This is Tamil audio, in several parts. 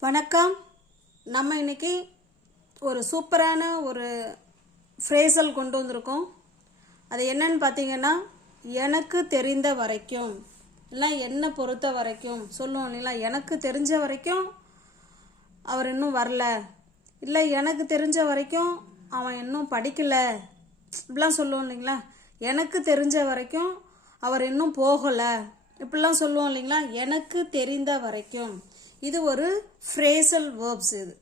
வணக்கம். நம்ம இன்னைக்கு ஒரு சூப்பரான ஒரு ஃப்ரேசல் கொண்டு வந்திருக்கோம். அது என்னன்னு பார்த்தீங்கன்னா எனக்கு தெரிந்த வரைக்கும் இல்லை என்னை பொறுத்த வரைக்கும் சொல்லுவோம் இல்லைங்களா? எனக்கு தெரிஞ்ச வரைக்கும் அவர் இன்னும் வரல. இல்லை எனக்கு தெரிஞ்ச வரைக்கும் அவன் இன்னும் படிக்கலை. இப்படிலாம் சொல்லுவோம் இல்லைங்களா? எனக்கு தெரிஞ்ச வரைக்கும் அவர் இன்னும் போகலை. இப்படிலாம் சொல்லுவோம் இல்லைங்களா? எனக்கு தெரிந்த வரைக்கும். இது ஒரு ஃப்ரேசல் வேர்ப்ஸ் இது.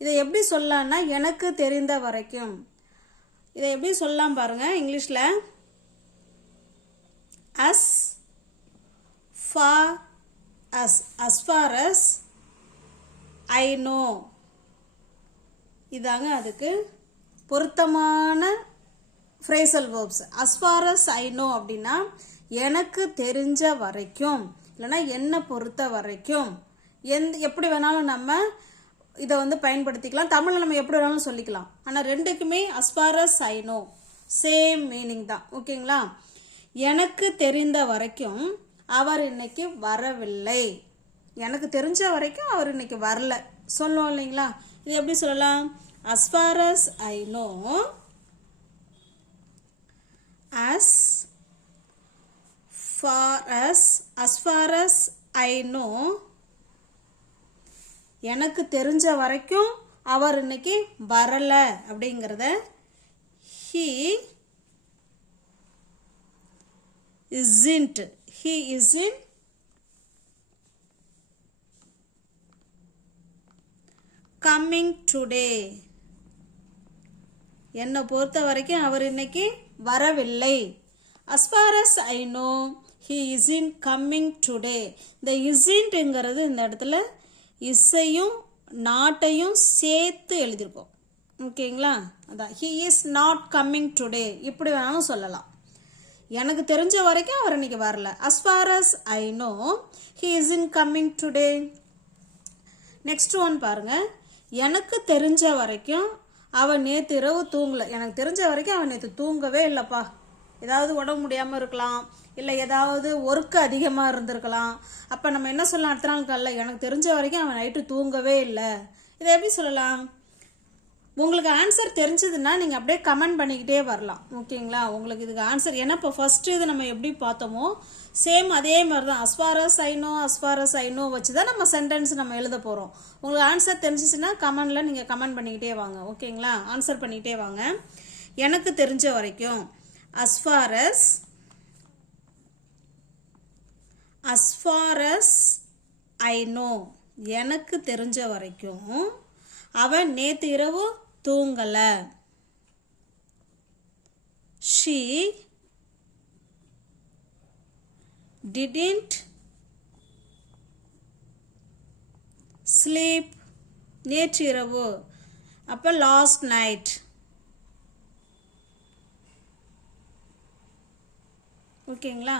இதை எப்படி சொல்லலாம்னா எனக்கு தெரிந்த வரைக்கும். இதை எப்படி சொல்லலாம் பாருங்கள் இங்கிலீஷில். As far as as far as I know இதாங்க அதுக்கு பொருத்தமான phrasal verbs as far as I know அப்படின்னா எனக்கு தெரிஞ்ச வரைக்கும். இல்லைன்னா என்னை பொறுத்த வரைக்கும். எந்த எப்படி வேணாலும் நம்ம இதை வந்து பயன்படுத்திக்கலாம். தமிழில் நம்ம எப்படி வேணாலும் சொல்லிக்கலாம். ஆனால் ரெண்டுக்குமே அஸ்பாரஸ் ஐனோ சேம் மீனிங் தான். ஓகேங்களா? எனக்கு தெரிந்த வரைக்கும் அவர் இன்னைக்கு வரவில்லை. எனக்கு தெரிஞ்ச வரைக்கும் அவர் இன்னைக்கு வரல. சொல்லுவோம் இல்லைங்களா? இது எப்படி சொல்லலாம்? As far as far as I know as எனக்கு தெரிஞ்ச வரைக்கும் அவர் இன்னைக்கு வரலை அப்படிங்கிறத he isn't. Isn't coming today என்னை பொறுத்த வரைக்கும் அவர் இன்னைக்கு வரவில்லை. As far as I know know isn't coming today இந்த isn'tங்கிறது இந்த இடத்துல இசையும் நாட்டையும் சேர்த்து எழுதியிருக்கோம் ஓகேங்களா? அதான். He is not coming today இப்படி வேணாலும் சொல்லலாம். எனக்கு தெரிஞ்ச வரைக்கும் அவர் இன்னைக்கு வரல. As far as I know know isn't coming today next one பாருங்க. எனக்கு தெரிஞ்ச வரைக்கும் அவன் நேற்று இரவு தூங்கலை. எனக்கு தெரிஞ்ச வரைக்கும் அவன் நேற்று தூங்கவே இல்லைப்பா. ஏதாவது உடம்பு முடியாமல் இருக்கலாம். இல்லை ஏதாவது ஒர்க்கு அதிகமாக இருந்திருக்கலாம். அப்போ நம்ம என்ன சொல்லலாம்? அடுத்த நாள் காலைல எனக்கு தெரிஞ்ச வரைக்கும் அவன் நைட்டு தூங்கவே இல்லை. இதை எப்படி சொல்லலாம்? உங்களுக்கு ஆன்சர் தெரிஞ்சதுன்னா நீங்கள் அப்படியே கமெண்ட் பண்ணிக்கிட்டே வரலாம். ஓகேங்களா? உங்களுக்கு இதுக்கு ஆன்சர் ஏன்னா இப்போ ஃபஸ்ட்டு இது நம்ம எப்படி பார்த்தோமோ சேம் அதே மாதிரி தான் அஸ்வாரஸ் ஐனோ அஸ்வாரஸ் ஐனோ வச்சு தான் நம்ம சென்டென்ஸ் நம்ம எழுத போகிறோம் உங்களுக்கு ஆன்சர் தெரிஞ்சிச்சுன்னா கமெண்டில் நீங்கள் கமெண்ட் பண்ணிக்கிட்டே வாங்க. ஓகேங்களா? ஆன்சர் பண்ணிக்கிட்டே வாங்க. எனக்கு தெரிஞ்ச வரைக்கும் அஸ்வாரஸ் அஸ்ஃபாரஸ் ஐ நோ எனக்கு தெரிஞ்ச வரைக்கும் அவன் நேற்று இரவு தூங்கலை. ஷீ டிடின்ட் ஸ்லீப் நேற்று இரவு. அப்போ லாஸ்ட் நைட் ஓகேங்களா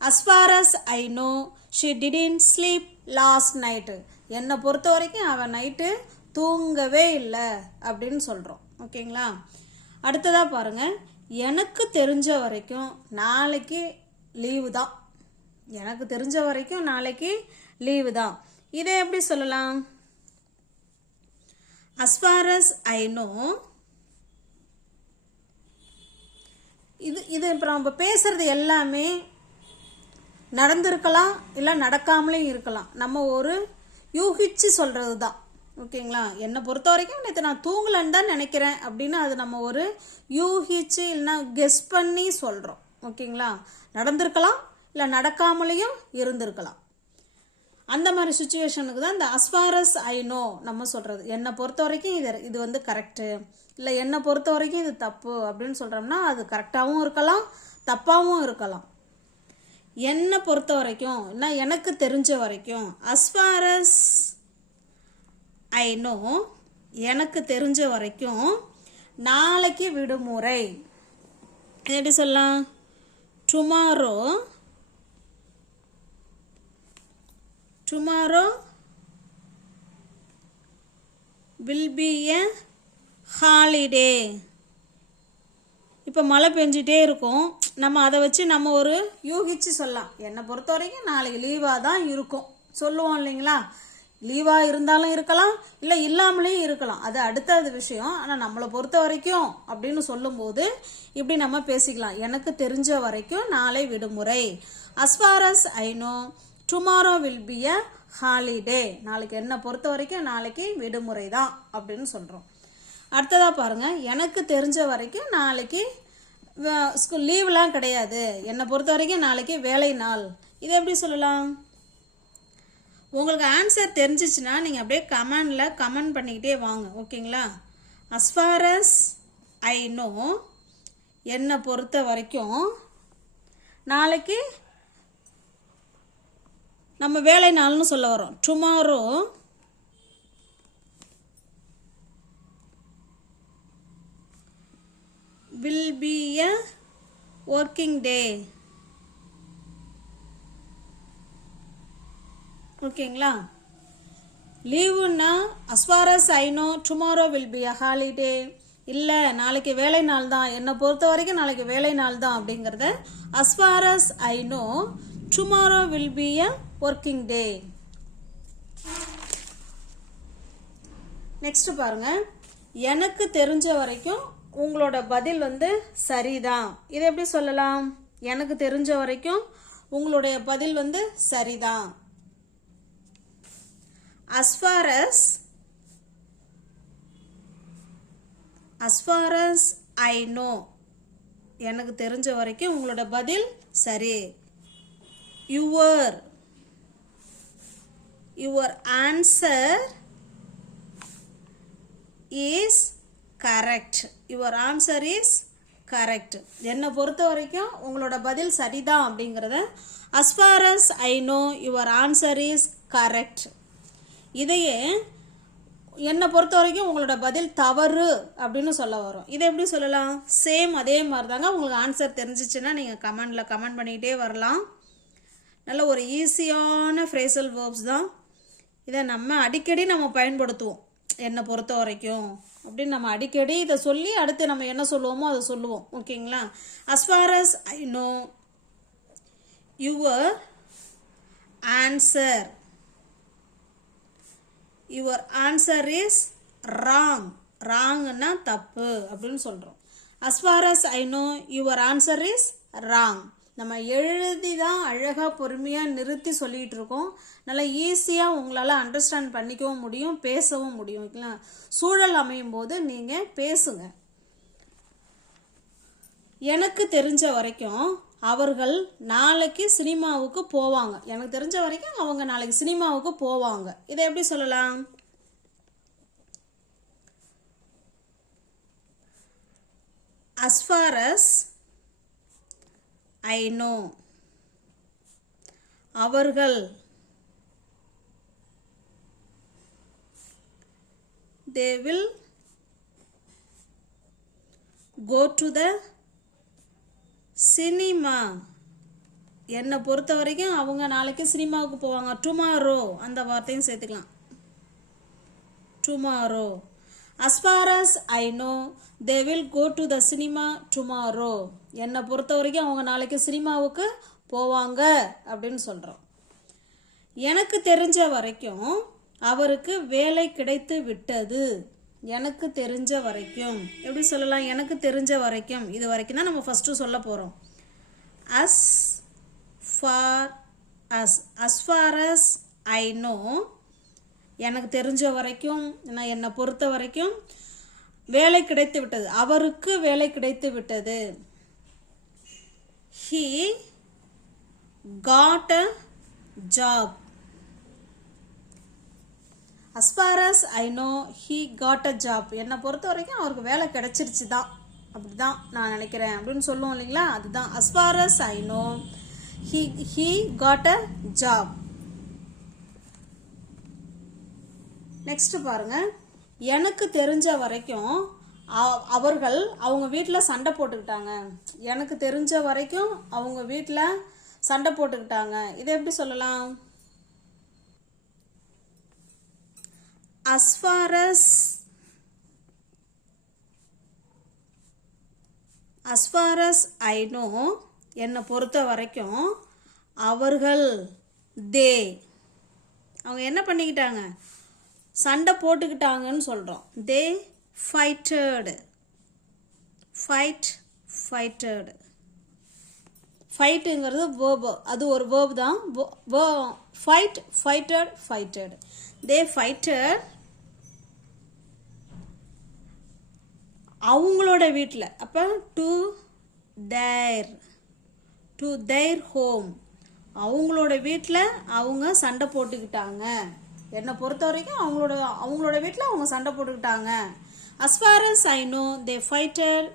as far as I know she didn't sleep last night என்னை பொறுத்த வரைக்கும் அவன் நைட்டு தூங்கவே இல்லை அப்படின்னு சொல்கிறோம் ஓகேங்களா? அடுத்ததாக பாருங்கள் எனக்கு தெரிஞ்ச வரைக்கும் நாளைக்கு லீவு தான். எனக்கு தெரிஞ்ச வரைக்கும் நாளைக்கு லீவு தான். இதை எப்படி சொல்லலாம்? As far as I know இது இது இப்போ நம்ம பேசுறது எல்லாமே நடந்திருக்கலாம் இல்லை நடக்காமலே இருக்கலாம். நம்ம ஒரு யூகிச்சு சொல்கிறது தான் ஓகேங்களா? என்னை பொறுத்த வரைக்கும் நேற்று நான் தூங்கலன்னு தான் நினைக்கிறேன் அப்படின்னு அது நம்ம ஒரு யூகிச்சு இல்லைன்னா கெஸ் பண்ணி சொல்கிறோம் ஓகேங்களா? நடந்திருக்கலாம் இல்லை நடக்காமலேயும் இருந்திருக்கலாம். அந்த மாதிரி சுச்சுவேஷனுக்கு தான் இந்த அஸ்பாரஸ் ஐ நோ நம்ம சொல்கிறது என்னை பொறுத்த வரைக்கும் இது இது வந்து கரெக்டு இல்லை என்னை பொறுத்த வரைக்கும் இது தப்பு அப்படின்னு சொல்கிறோம்னா அது கரெக்டாகவும் இருக்கலாம் தப்பாகவும் இருக்கலாம். என்னை பொறுத்த வரைக்கும் நான் எனக்கு தெரிஞ்ச வரைக்கும் அஸ்பாரஸ் ஐ நோ எனக்கு தெரிஞ்ச வரைக்கும் நாளைக்கு விடுமுறை எப்படி சொல்லலாம்? Tomorrow tomorrow will be a holiday இப்போ மழை பெஞ்சிட்டே இருக்கும். நம்ம அதை வச்சு நம்ம ஒரு யூகிச்சு சொல்லலாம். என்னை பொறுத்த வரைக்கும் நாளைக்கு லீவாக தான் இருக்கும். சொல்லுவோம் இல்லைங்களா? லீவாக இருந்தாலும் இருக்கலாம் இல்லை இல்லாமலேயும் இருக்கலாம். அது அடுத்தது விஷயம். ஆனால் நம்மளை பொறுத்த வரைக்கும் அப்படின்னு சொல்லும்போது இப்படி நம்ம பேசிக்கலாம். எனக்கு தெரிஞ்ச வரைக்கும் நாளை விடுமுறை. As far as I know tomorrow will be a holiday நாளைக்கு என்னை பொறுத்த வரைக்கும் நாளைக்கு விடுமுறை தான் அப்படின்னு சொல்கிறோம் அடுத்ததாக பாருங்கள் எனக்கு தெரிஞ்ச வரைக்கும் நாளைக்கு ஸ்கூல் லீவ்லாம் கிடையாது. என்னை பொறுத்த வரைக்கும் நாளைக்கு வேலை நாள். இதை எப்படி சொல்லலாம்? உங்களுக்கு ஆன்சர் தெரிஞ்சிச்சுன்னா நீங்கள் அப்படியே கமெண்டில் கமெண்ட் பண்ணிக்கிட்டே வாங்க. ஓகேங்களா? அஸ்ஃபாரஸ் ஐ நோ என்னை பொறுத்த வரைக்கும் நாளைக்கு நம்ம வேலை நாள்னு சொல்ல வரோம் tomorrow will be a working day ஓகேங்களா லீவுன்னா as far as I know tomorrow will be a holiday இல்லை நாளைக்கு வேலை நாள் தான். என்னை பொறுத்த வரைக்கும் நாளைக்கு வேலை நாள் தான் அப்படிங்கிறத as far as I know tomorrow will be a working day next பாருங்க. எனக்கு தெரிஞ்ச வரைக்கும் உங்களோட பதில் வந்து சரிதான். இதை எப்படி சொல்லலாம்? எனக்கு தெரிஞ்ச வரைக்கும் உங்களுடைய பதில் வந்து சரிதான். As far as as far as I know எனக்கு தெரிஞ்ச வரைக்கும் உங்களோட பதில் சரி. Your your answer is correct your answer is correct என்னை பொறுத்த வரைக்கும் உங்களோட பதில் சரிதான் அப்படிங்கிறத as far I know your answer is correct இதையே என்னை பொறுத்த வரைக்கும் உங்களோட பதில் தவறு அப்படின்னு சொல்ல வரும். இதை எப்படி சொல்லலாம்? சேம் அதே மாதிரி தாங்க உங்களுக்கு ஆன்சர் தெரிஞ்சிச்சுன்னா நீங்கள் கமெண்டில் கமெண்ட் பண்ணிக்கிட்டே வரலாம். நல்ல ஒரு ஈஸியான ஃப்ரேசல் வேர்ப்ஸ் தான். இதை நம்ம அடிக்கடி நம்ம பயன்படுத்துவோம். என்னை பொறுத்த வரைக்கும் அப்படின்னு நம்ம அடிக்கடி இதை சொல்லி அடுத்து நம்ம என்ன சொல்லுவோமோ அதை சொல்லுவோம். ஓகேங்களா? As far I know your answer your answer is wrong ராங்னா தப்பு அப்படின்னு சொல்கிறோம் as far I know your answer is wrong நம்ம எழுதி தான் அழகாக பொறுமையாக நிறுத்தி சொல்லிகிட்டு இருக்கோம் நல்லா ஈஸியாக உங்களால் அண்டர்ஸ்டாண்ட் பண்ணிக்கவும் முடியும் பேசவும் முடியும். ஓகேங்களா? சூழல் அமையும் போது நீங்கள் பேசுங்க. எனக்கு தெரிஞ்ச வரைக்கும் அவர்கள் நாளைக்கு சினிமாவுக்கு போவாங்க. எனக்கு தெரிஞ்ச வரைக்கும் அவங்க நாளைக்கு சினிமாவுக்கு போவாங்க. இதை எப்படி சொல்லலாம்? As far as I know அவர்கள் they will go to the cinema என்னை பொறுத்த வரைக்கும் அவங்க நாளைக்கு சினிமாவுக்கு போவாங்க. டுமாரோ அந்த வார்த்தையும் சேர்த்துக்கலாம். Tomorrow as far as I know they will go to the cinema tomorrow என்னை பொறுத்த வரைக்கும் அவங்க நாளைக்கு சினிமாவுக்கு போவாங்க அப்படின்னு சொல்கிறோம் எனக்கு தெரிஞ்ச வரைக்கும் அவருக்கு வேலை கிடைத்து விட்டது. எனக்கு தெரிஞ்ச வரைக்கும். எப்படி சொல்லலாம்? எனக்கு தெரிஞ்ச வரைக்கும். இது வரைக்கும் தான் நம்ம ஃபஸ்ட்டு சொல்ல போகிறோம் as far as as far as I know எனக்கு தெரிஞ்ச வரைக்கும் நான் என்னை பொறுத்த வரைக்கும் வேலை கிடைத்து விட்டது. அவருக்கு வேலை கிடைத்து விட்டது. He got a job as far as far as I know he got a job என்னை பொறுத்த வரைக்கும் அவருக்கு வேலை கிடைச்சிருச்சு தான். அப்படி தான் நான் நினைக்கிறேன் அப்படின்னு சொல்லுவோம் இல்லைங்களா? அதுதான். As far as far as I know he he got a job next பாருங்க. எனக்கு தெரிஞ்ச வரைக்கும் அவர்கள் அவங்க வீட்டில் சண்டை போட்டுக்கிட்டாங்க. எனக்கு தெரிஞ்ச வரைக்கும் அவங்க வீட்டில் சண்டை போட்டுக்கிட்டாங்க. இதை எப்படி சொல்லலாம்? அஸ்ஃபாரஸ் அஸ்ஃபாரஸ் ஐனோ என்னை பொறுத்த வரைக்கும் அவர்கள் தே அவங்க என்ன பண்ணிக்கிட்டாங்க? சண்டை போட்டுக்கிட்டாங்கன்னு சொல்கிறோம் தே ஃபைட்டடு ஃபைட் ஃபைட்டடு ஃபைட்டுங்கிறது வேர்பு அது ஒரு வேர்பு தான். ஃபைட் ஃபைட்டட் ஃபைட்டட் தே ஃபைட்டட் அவங்களோட வீட்டில் அப்போ to their to their home அவங்களோட வீட்டில் அவங்க சண்டை போட்டுக்கிட்டாங்க. என்னை பொறுத்த வரைக்கும் அவங்களோட அவங்களோட வீட்டில் அவங்க சண்டை போட்டுக்கிட்டாங்க. As far as I know they fighted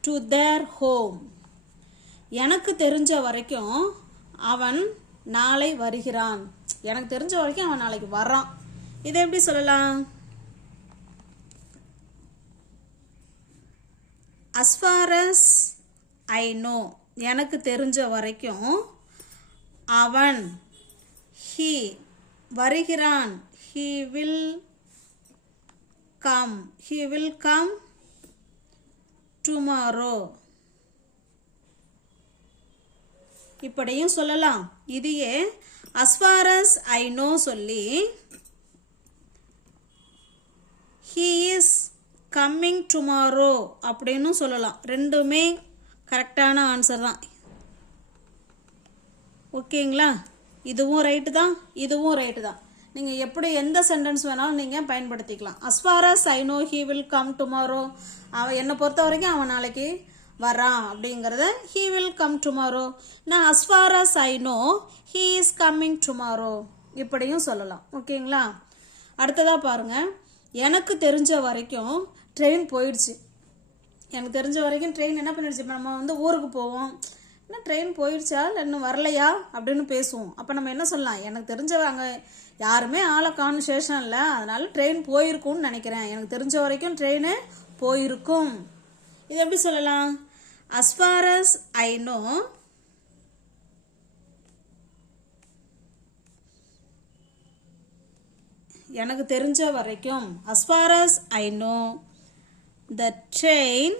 to their home எனக்கு தெரிஞ்ச வரைக்கும் அவன் நாளை வருகிறான். எனக்கு தெரிஞ்ச வரைக்கும் அவன் நாளைக்கு வர்றான். இதை எப்படி சொல்லலாம்? அஸ்ஃபாரஸ் far as எனக்கு தெரிஞ்ச வரைக்கும் அவன் ஹீ வருகிறான் he will come he will come tomorrow இப்படியும் சொல்லலாம் இதையே as far as I know சொல்லி ஹீ இஸ் கம்மிங் டுமாரோ அப்படின்னு சொல்லலாம் ரெண்டுமே கரெக்டான ஆன்சர் தான் ஓகேங்களா இதுவும் ரைட்டு தான் இதுவும் ரைட்டு தான். நீங்கள் எப்படி எந்த சென்டென்ஸ் வேணாலும் நீங்கள் பயன்படுத்திக்கலாம். As far as I know he will come tomorrow அவன் என்னை பொறுத்த வரைக்கும் அவன் நாளைக்கு வரான் அப்படிங்கிறத ஹீ வில் கம் டுமாரோ நான் as far as I know he is coming tomorrow இப்படியும் சொல்லலாம். ஓகேங்களா? அடுத்ததாக பாருங்கள் எனக்கு தெரிஞ்ச வரைக்கும் ட்ரெயின் போயிடுச்சு. எனக்கு தெரிஞ்ச வரைக்கும் ட்ரெயின் என்ன பண்ணிடுச்சு? இப்போ நம்ம வந்து ஊருக்கு போவோம். என்ன ட்ரெயின் போயிடுச்சா இல்லை இன்னும் வரலையா? அப்படின்னு பேசுவோம். அப்போ நம்ம என்ன சொல்லலாம்? எனக்கு தெரிஞ்சவங்க யாருமே ஆளை காணும் ஸ்டேஷன் இல்லை. அதனால ட்ரெயின் போயிருக்கும்னு நினைக்கிறேன். எனக்கு தெரிஞ்ச வரைக்கும் ட்ரெயின் போயிருக்கும். இது எப்படி சொல்லலாம்? அஸ்பாரஸ் ஐ நோ எனக்கு தெரிஞ்ச வரைக்கும் as far as I know the train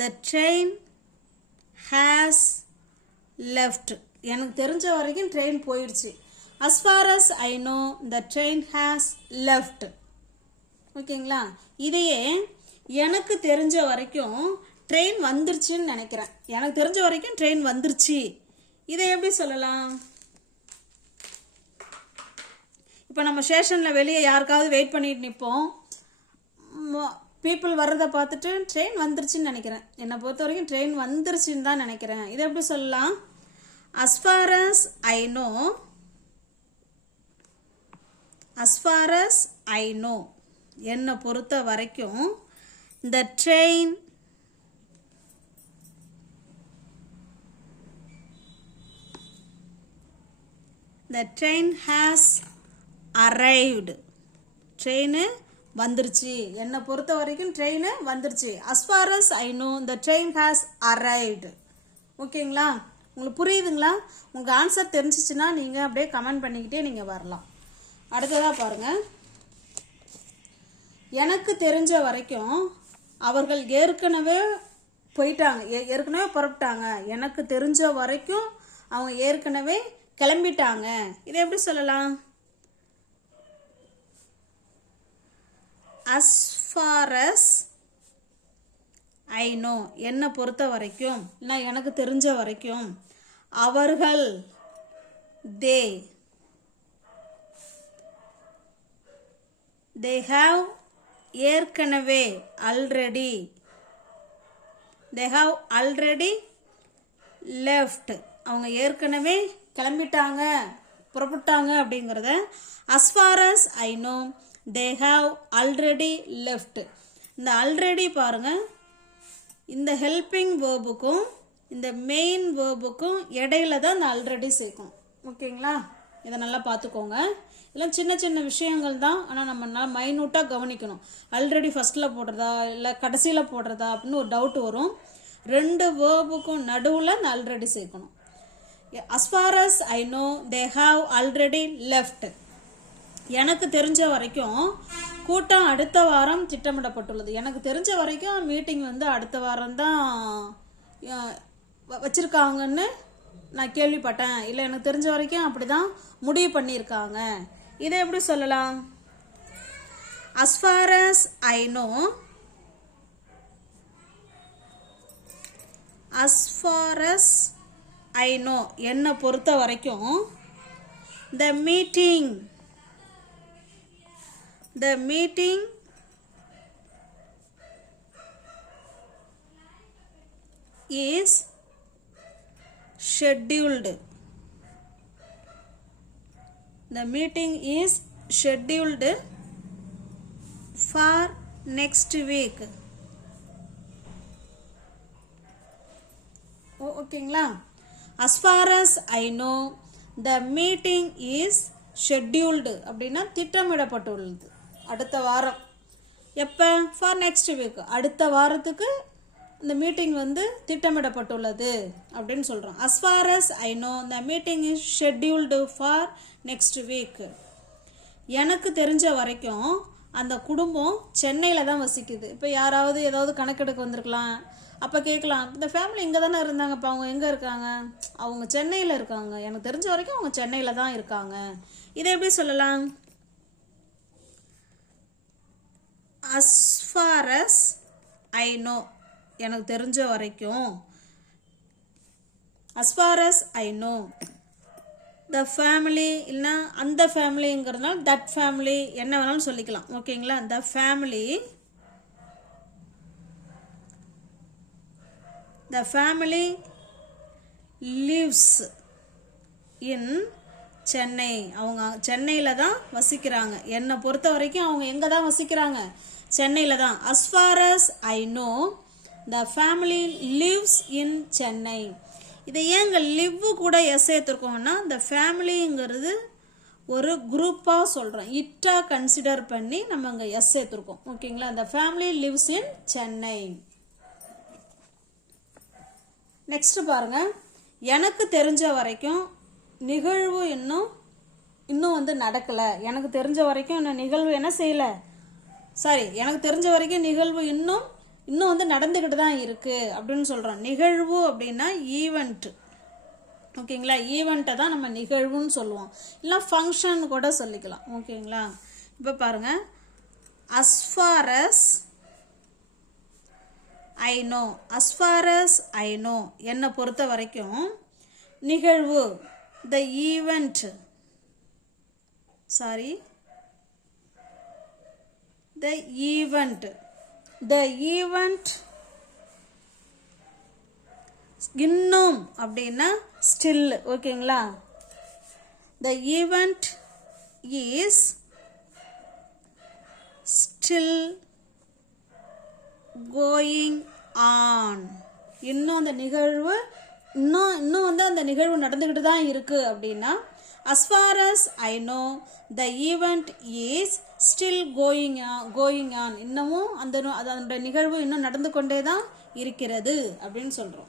the train has left எனக்கு தெரிஞ்ச வரைக்கும் ட்ரெயின் போயிடுச்சு. As far as I know the train has left ஓகேங்களா? இதையே எனக்கு தெரிஞ்ச வரைக்கும் ட்ரெயின் வந்துருச்சுன்னு நினைக்கிறேன். எனக்கு தெரிஞ்ச வரைக்கும் ட்ரெயின் வந்துருச்சு. இதை எப்படி சொல்லலாம்? இப்போ நம்ம ஸ்டேஷனில் வெளியே யாருக்காவது வெயிட் பண்ணிட்டு நிற்போம் பீப்புள் வர்றதை பார்த்துட்டு ட்ரெயின் வந்துருச்சுன்னு நினைக்கிறேன். என்னை பொறுத்த வரைக்கும் ட்ரெயின் வந்துருச்சுன்னு தான் நினைக்கிறேன். இதை எப்படி சொல்லலாம்? அஸ்ஃபாரஸ் ஐ நோ அஸ்ஃபாரஸ் ஐ நோ என்னை பொறுத்த வரைக்கும் இந்த train the train has arrived. Train வந்துருச்சு. என்னை பொறுத்த வரைக்கும் ட்ரெயின் வந்துருச்சு. As far as I know the train ஓகேங்களா உங்களுக்கு புரியுதுங்களா? உங்கள் ஆன்சர் தெரிஞ்சிச்சுன்னா நீங்கள் அப்படியே கமெண்ட் பண்ணிக்கிட்டே நீங்கள் வரலாம். அடுத்ததாக பாருங்கள் எனக்கு தெரிஞ்ச வரைக்கும் அவர்கள் ஏற்கனவே போயிட்டாங்க. ஏ- ஏற்கனவே புறப்பட்டாங்க. எனக்கு தெரிஞ்ச வரைக்கும் அவங்க ஏற்கனவே கிளம்பிட்டாங்க. இதை எப்படி சொல்லலாம்? As far as I know என்னை பொறுத்த வரைக்கும் இல்லை எனக்கு தெரிஞ்ச வரைக்கும் அவர்கள் தே தே ஹாவ் ஏற்கனவே already they have already left அவங்க ஏற்கனவே கிளம்பிட்டாங்க புறப்பட்டாங்க அப்படிங்கிறத as far I know they have already left இந்த ஆல்ரெடி பாருங்க. இந்த ஹெல்பிங் வேர்புக்கும் இந்த மெயின் வேர்புக்கும் இடையில தான் இந்த ஆல்ரெடி சேர்க்கணும் ஓகேங்களா இதை நல்லா பார்த்துக்கோங்க. இதெல்லாம் சின்ன சின்ன விஷயங்கள் தான். ஆனால் நம்ம நல்லா மைனூட்டாக கவனிக்கணும். ஆல்ரெடி ஃபஸ்ட்டில் போடுறதா இல்லை கடைசியில் போடுறதா அப்படின்னு ஒரு டவுட் வரும். ரெண்டு வேர்புக்கும் நடுவில் இந்த ஆல்ரெடி சேர்க்கணும். As far I know they have already left எனக்கு தெரிஞ்ச வரைக்கும் கூட்டம் அடுத்த வாரம் திட்டமிடப்பட்டுள்ளது. எனக்கு தெரிஞ்ச வரைக்கும் மீட்டிங் வந்து அடுத்த வாரம் தான் வச்சுருக்காங்கன்னு நான் கேள்விப்பட்டேன். இல்லை எனக்கு தெரிஞ்ச வரைக்கும் அப்படி தான் முடிவு பண்ணியிருக்காங்க. இதை எப்படி சொல்லலாம்? As far as far as I know as என்னை பொறுத்த வரைக்கும் the meeting the meeting is scheduled the meeting is scheduled for next week oh ஓகேங்களா as far as I know the meeting is scheduled அப்படின்னா திட்டமிடப்பட்டுள்ளது அடுத்த வாரம். எப்போ? ஃபார் நெக்ஸ்ட் வீக் அடுத்த வாரத்துக்கு இந்த மீட்டிங் வந்து திட்டமிடப்பட்டுள்ளது அப்படின்னு சொல்கிறோம் as far as I know இந்த meeting is scheduled for next week எனக்கு தெரிஞ்ச வரைக்கும் அந்த குடும்பம் சென்னையில் தான் வசிக்குது. இப்போ யாராவது ஏதாவது கணக்கெடுக்க வந்திருக்கலாம். அப்போ கேட்கலாம். இந்த ஃபேமிலி இங்கே தானே இருந்தாங்க இப்போ அவங்க எங்கே இருக்காங்க? அவங்க சென்னையில் இருக்காங்க. எனக்கு தெரிஞ்ச வரைக்கும் அவங்க சென்னையில் தான் இருக்காங்க. இதை எப்படி சொல்லலாம்? அஸ்ஃபாரஸ் ஐனோ எனக்கு தெரிஞ்ச வரைக்கும் அஸ்ஃபாரஸ் ஐனோ த ஃபேமிலி இல்லைனா அந்த ஃபேமிலிங்கிறதுனால தட் ஃபேமிலி என்ன வேணாலும் சொல்லிக்கலாம். ஓகேங்களா the family the family lives in Chennai அவங்க சென்னையில் தான் வசிக்கிறாங்க. என்னை பொறுத்த வரைக்கும் அவங்க எங்கே தான் வசிக்கிறாங்க? சென்னையில் தான். As far as I know the family lives in Chennai இதை ஏங்க லிவ்வு கூட எஸ் சேர்த்துருக்கோம்னா இந்த ஃபேமிலிங்கிறது ஒரு குரூப்பாக சொல்கிறோம் இட்டாக கன்சிடர் பண்ணி நம்ம இங்கே எஸ் சேர்த்துருக்கோம் ஓகேங்களா இந்த family lives in Chennai next பாருங்க. எனக்கு தெரிஞ்ச வரைக்கும் நிகழ்வு இன்னும் இன்னும் வந்து நடக்கலை. எனக்கு தெரிஞ்ச வரைக்கும் இன்னும் நிகழ்வு என்ன செய்யலை? சாரி எனக்கு தெரிஞ்ச வரைக்கும் நிகழ்வு இன்னும் இன்னும் வந்து நடந்துக்கிட்டு தான் இருக்குது அப்படின்னு சொல்கிறோம் நிகழ்வு அப்படின்னா ஈவெண்ட்டு ஓகேங்களா? ஈவெண்ட்டை தான் நம்ம நிகழ்வுன்னு சொல்லுவோம். இல்லை ஃபங்க்ஷன் கூட சொல்லிக்கலாம். ஓகேங்களா? இப்போ பாருங்கள் as far as far as far as I know I know என்னை பொறுத்த வரைக்கும் நிகழ்வு the event sorry the event the event இன்னும் அப்படின்னா ஸ்டில் ஓகேங்களா? The event is still going on இன்னும் அந்த நிகழ்வு இன்னும் இன்னும் வந்து அந்த நிகழ்வு நடந்துக்கிட்டு தான் இருக்குது அப்படின்னா as far as I know the event still going on going on இன்னமும் அந்த அதனுடைய நிகழ்வு இன்னும் நடந்து கொண்டே தான் இருக்கிறது அப்படின்னு சொல்கிறோம்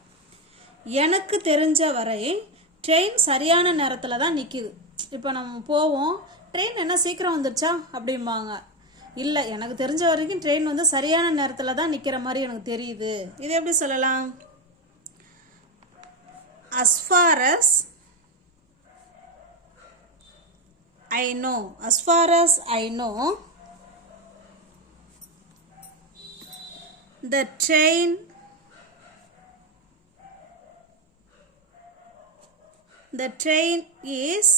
எனக்கு தெரிஞ்ச வரை ட்ரெயின் சரியான நேரத்தில் தான் நிற்கிது இப்போ நம்ம போவோம். ட்ரெயின் என்ன சீக்கிரம் வந்துருச்சா? அப்படிம்பாங்க. இல்லை எனக்கு தெரிஞ்ச வரைக்கும் ட்ரெயின் வந்து சரியான நேரத்தில் தான் நிற்கிற மாதிரி எனக்கு தெரியுது. இது எப்படி சொல்லலாம்? As far as far as I know. As far as I know, the train the train is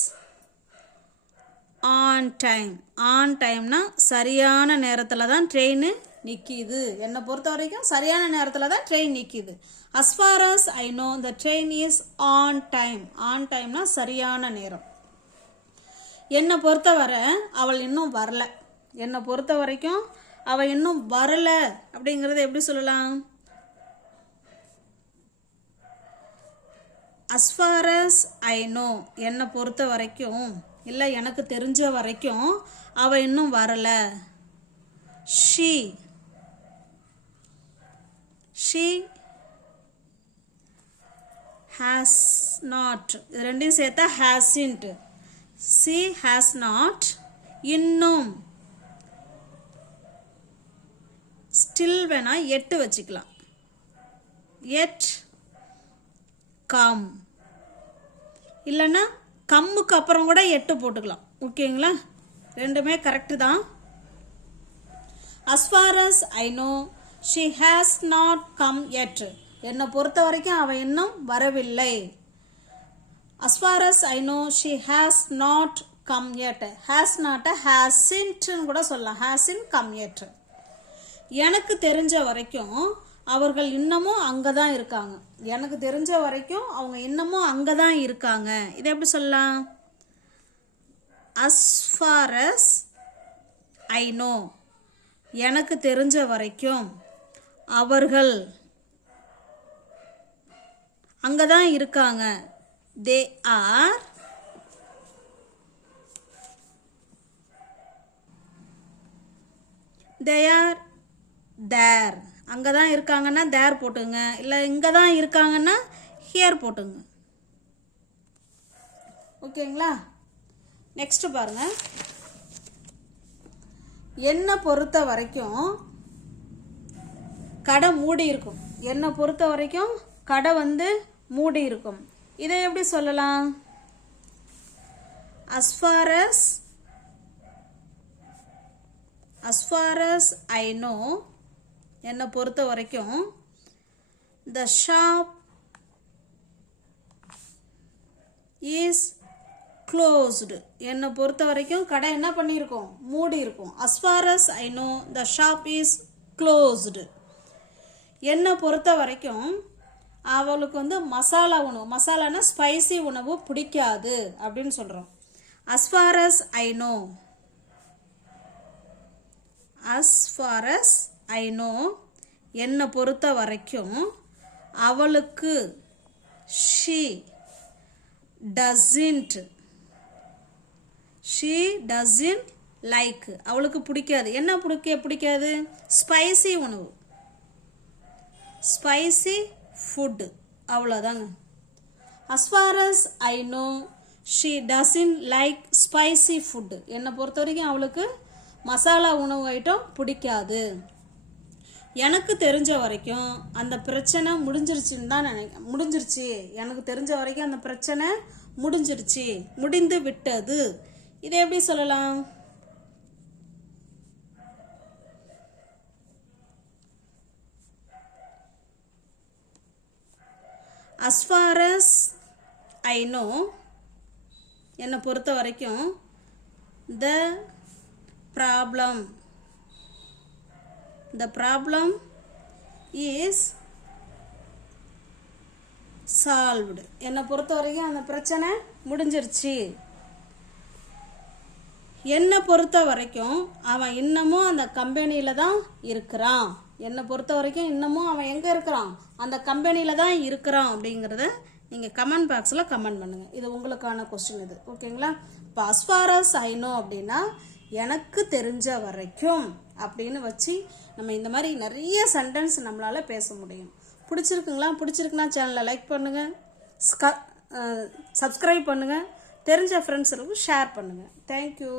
on time on டைம்னா சரியான நேரத்தில் தான் ட்ரெயின் நிற்கிது என்னை பொறுத்த வரைக்கும் சரியான நேரத்தில் தான் ட்ரெயின் நிற்கிது as far as I know the train is on time on டைம்னா சரியான நேரம் என்னை பொறுத்தவரை அவள் இன்னும் வரல. என்னை பொறுத்த வரைக்கும் அவள் இன்னும் வரல அப்படிங்கிறத எப்படி சொல்லலாம்? அஸ்ஃபாரஸ் ஐ நோ என்னை பொறுத்த வரைக்கும் இல்லை எனக்கு தெரிஞ்ச வரைக்கும் அவள் இன்னும் வரல. ஷி ஷி ஹேஸ் நாட் இது ரெண்டையும் சேர்த்தா hasn't. She has not இன்னும். ஸ்டில் வேணா எட்டு வச்சுக்கலாம். எட் கம் இல்லைன்னா கம்முக்கு அப்புறம் கூட எட்டு போட்டுக்கலாம். ஓகேங்களா? ரெண்டுமே கரெக்டு தான். As far as I know she has not என்னை பொறுத்த வரைக்கும் அவன் இன்னும் வரவில்லை. As far as I know she has not come yet. Has not hasn't கூட சொல்லலாம். Hasn't come yet. எனக்கு தெரிஞ்ச வரைக்கும் அவர்கள் இன்னமும் அங்கே தான் இருக்காங்க. எனக்கு தெரிஞ்ச வரைக்கும் அவங்க இன்னமும் அங்கே தான் இருக்காங்க. இதை எப்படி சொல்லலாம்? As far as I know எனக்கு தெரிஞ்ச வரைக்கும் அவர்கள் அங்கே தான் இருக்காங்க. தே ஆர் தே ஆர் தேர் அங்கே தான் இருக்காங்கன்னா தேர் போட்டுங்க. இல்லை இங்கே தான் இருக்காங்கன்னா ஹியர் போட்டுங்க. ஓகேங்களா நெக்ஸ்ட்டு பாருங்க. என்னை பொறுத்த வரைக்கும் கடை மூடி இருக்கும் என்னை பொறுத்த வரைக்கும் கடை வந்து மூடி இருக்கும் இதை எப்படி சொல்லலாம்? அஸ்ஃபாரஸ் அஸ்ஃபாரஸ் ஐ நோ என்னை பொறுத்த வரைக்கும் த ஷாப் இஸ் க்ளோஸ்டு என்னை பொறுத்த வரைக்கும் கடை என்ன பண்ணியிருக்கோம்? மூடி இருக்கும் as far as I know the shop is closed என்னை பொறுத்த வரைக்கும் அவளுக்கு வந்து மசாலா உணவு மசாலானா ஸ்பைசி உணவு பிடிக்காது அப்படின்னு சொல்கிறோம் அஸ்ஃபாரஸ் far as I know as என்னை பொறுத்த வரைக்கும் அவளுக்கு she doesn't she doesn't like அவளுக்கு பிடிக்காது. என்ன பிடிக்க பிடிக்காது? ஸ்பைசி உணவு. ஸ்பைசி ஃபுட்டு அவ்வளோதாங்க as far as I know she doesn't like spicy food என்னை பொறுத்த வரைக்கும் அவளுக்கு மசாலா உணவு ஐட்டம் பிடிக்காது. எனக்கு தெரிஞ்ச வரைக்கும் அந்த பிரச்சனை முடிஞ்சிருச்சுன்னு தான் நினைக்க முடிஞ்சிருச்சு. எனக்கு தெரிஞ்ச வரைக்கும் அந்த பிரச்சனை முடிஞ்சிருச்சு. முடிந்து விட்டது. இதை எப்படி சொல்லலாம்? As far as I know என்னை பொறுத்த வரைக்கும் the problem the problem is solved என்னை பொறுத்த வரைக்கும் அந்த பிரச்சனை முடிஞ்சிருச்சு. என்னை பொறுத்த வரைக்கும் அவன் இன்னமும் அந்த கம்பெனியில் தான் இருக்கிறான். என்னை பொறுத்த வரைக்கும் இன்னமும் அவன் எங்கே இருக்கிறான்? அந்த கம்பெனியில் தான் இருக்கிறான் அப்படிங்கிறத நீங்கள் கமெண்ட் பாக்ஸில் கமெண்ட் பண்ணுங்கள் இது உங்களுக்கான கொஸ்டின் இது. ஓகேங்களா இப்போ அஸ்பாரஸ் ஐனோ அப்படின்னா எனக்கு தெரிஞ்ச வரைக்கும் அப்படின்னு வச்சு நம்ம இந்த மாதிரி நிறைய சென்டென்ஸ் நம்மளால் பேச முடியும். பிடிச்சிருக்குங்களா? பிடிச்சிருக்குன்னா சேனலை லைக் பண்ணுங்கள் ஸ்க சப்ஸ்கிரைப் பண்ணுங்கள் தெரிஞ்ச ஃப்ரெண்ட்ஸுக்கு ஷேர் பண்ணுங்கள் தேங்க்யூ